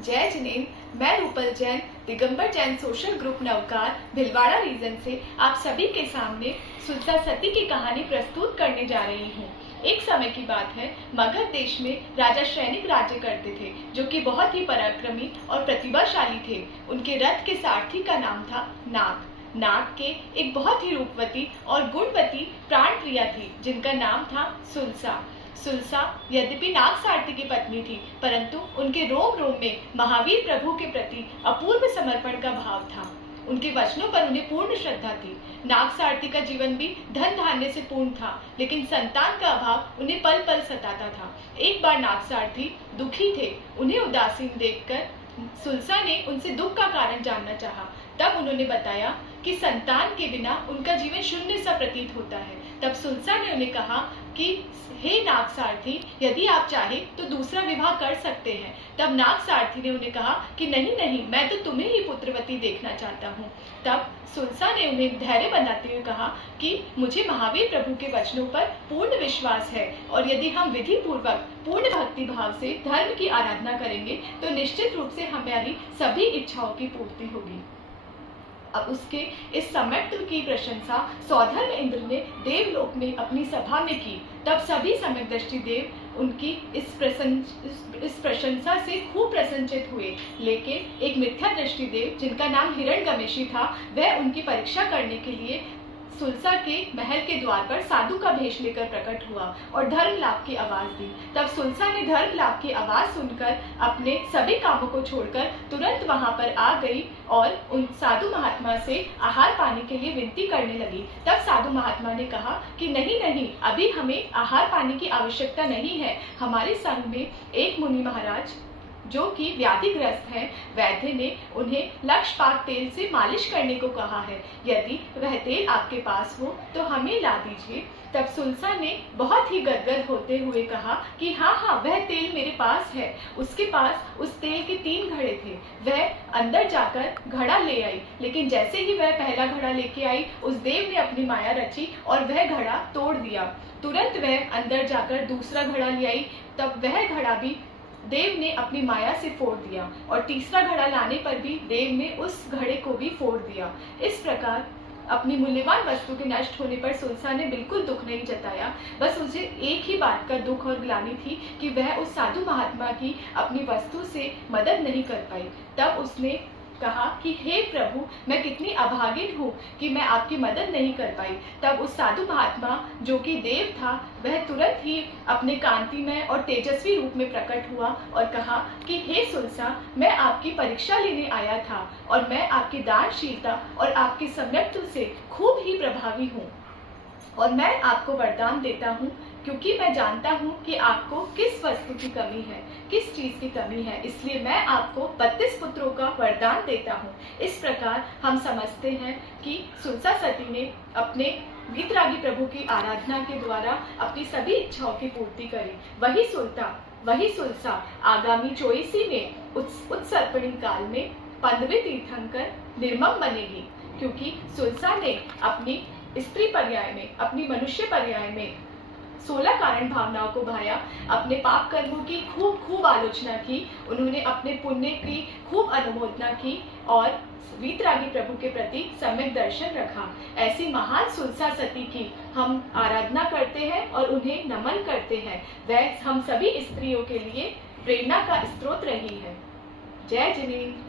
जय जिनेन्द्र। मैं Rupal Jain Digambar Jain social group Navkar Bhilwara region से आप सभी के सामने सुलसा सती की कहानी प्रस्तुत करने जा रही हूँ। एक समय की बात है, मगध देश में राजा श्रेनिक राज्य करते थे, जो कि बहुत ही पराक्रमी और प्रतिभाशाली थे। उनके रथ के सारथी का नाम था नाग। नाग के एक बहुत ही रूपवती और गुणवती प्राण प्रिया थी, जिनका नाम था सुलसा। सुलसा यद्यपि नाग सारथी की पत्नी थी, परंतु उनके रोम रोम में महावीर प्रभु के प्रति अपूर्व समर्पण का भाव था। उनके वचनों पर उन्हें पूर्ण श्रद्धा थी। नाग सारथी का जीवन भी धन धान्य से पूर्ण था, लेकिन संतान का अभाव उन्हें पल पल सताता था। एक बार नाग सारथी दुखी थे। उन्हें उदासीन देखकर सुलसा ने उनसे दुख का कारण जानना चाहा। तब उन्होंने बताया कि संतान के बिना उनका जीवन शून्य सा प्रतीत होता है। तब सुलसा ने उन्हें कहा कि हे नाग सारथी, यदि आप चाहे तो दूसरा विवाह कर सकते हैं। तब नाग सारथी ने उन्हें कहा कि नहीं नहीं, मैं तो तुम्हें ही पुत्रवती देखना चाहता हूँ। तब सुलसा ने उन्हें धैर्य बनाते हुए कहा कि मुझे महावीर प्रभु के वचनों पर पूर्ण विश्वास है, और यदि हम विधि पूर्वक पूर्ण भक्ति भाव से धर्म की आराधना करेंगे तो निश्चित रूप से हमारी सभी इच्छाओं की पूर्ति होगी। अब उसके इस सम्यक्त की प्रशंसा सौधर्म इंद्र ने देवलोक में अपनी सभा में की। तब सभी सम्यकदृष्टि देव उनकी इस प्रशंसा से खूब प्रसन्नचित हुए। लेकिन एक मिथ्या दृष्टि देव, जिनका नाम हिरण्यगमेशी था, वह उनकी परीक्षा करने के लिए सुलसा के महल के द्वार पर साधु का भेष लेकर प्रकट हुआ और धर्म लाभ की आवाज दी। तब सुलसा ने धर्म लाभ की आवाज सुनकर अपने सभी कामों को छोड़कर तुरंत वहां पर आ गई और उन साधु महात्मा से आहार पाने के लिए विनती करने लगी। तब साधु महात्मा ने कहा कि नहीं नहीं, अभी हमें आहार पाने की आवश्यकता नहीं है। हमारे संग में एक मुनि महाराज जो कि व्याधिग्रस्त हैं, वैद्य ने उन्हें लक्षपात तेल से मालिश करने को कहा है। यदि वह तेल आपके पास हो तो हमें ला दीजिए। तब सुलसा ने बहुत ही गदगद होते हुए कहा कि हाँ हाँ, वह तेल मेरे पास है। उसके पास उस तेल के 3 घड़े थे। वह अंदर जाकर घड़ा ले आई, लेकिन जैसे ही वह पहला घड़ा लेके आई, उस देव ने अपनी माया रची और वह घड़ा तोड़ दिया। तुरंत वह अंदर जाकर दूसरा घड़ा ले आई, तब वह घड़ा भी देव ने अपनी माया से फोड़ दिया, और तीसरा घड़ा लाने पर भी देव ने उस घड़े को भी फोड़ दिया। इस प्रकार अपनी मूल्यवान वस्तु के नष्ट होने पर सुलसा ने बिल्कुल दुख नहीं जताया। बस उसे एक ही बात का दुख और ग्लानि थी कि वह उस साधु महात्मा की अपनी वस्तु से मदद नहीं कर पाई। तब उसने कहा कि हे प्रभु, मैं कितनी अभागिन हूँ कि मैं आपकी मदद नहीं कर पाई। तब उस साधु महात्मा, जो कि देव था, वह तुरंत ही अपने कांतिमय और तेजस्वी रूप में प्रकट हुआ और कहा कि हे सुलसा, मैं आपकी परीक्षा लेने आया था और मैं आपकी दानशीलता और आपके सम्यक्त्व से खूब ही प्रभावी हूँ, और मैं आपको वरदान देता हूँ, क्योंकि मैं जानता हूँ कि आपको किस वस्तु की कमी है, किस चीज की कमी है, इसलिए मैं आपको 32 पुत्रों का वरदान देता हूँ। इस प्रकार हम समझते हैं कि सुलसा सती ने अपने वीतरागी प्रभु की आराधना के द्वारा अपनी सभी इच्छाओं की पूर्ति करी। वही सुलसा आगामी चौईसी में उत्सर्पणी काल में 15वें तीर्थंकर निर्मम बनेगी, क्योंकि सुलसा ने अपनी स्त्री पर्याय में, अपनी मनुष्य पर्याय में 16 कारण भावनाओं को भाया, अपने पाप कर्मों की खूब आलोचना की, उन्होंने अपने पुण्य की खूब अनुमोदना की और वीतरागी प्रभु के प्रति सम्यक दर्शन रखा। ऐसी महान सुलसा सती की हम आराधना करते हैं और उन्हें नमन करते हैं। वह हम सभी स्त्रियों के लिए प्रेरणा का स्रोत रही है। जय जिनेन्द्र।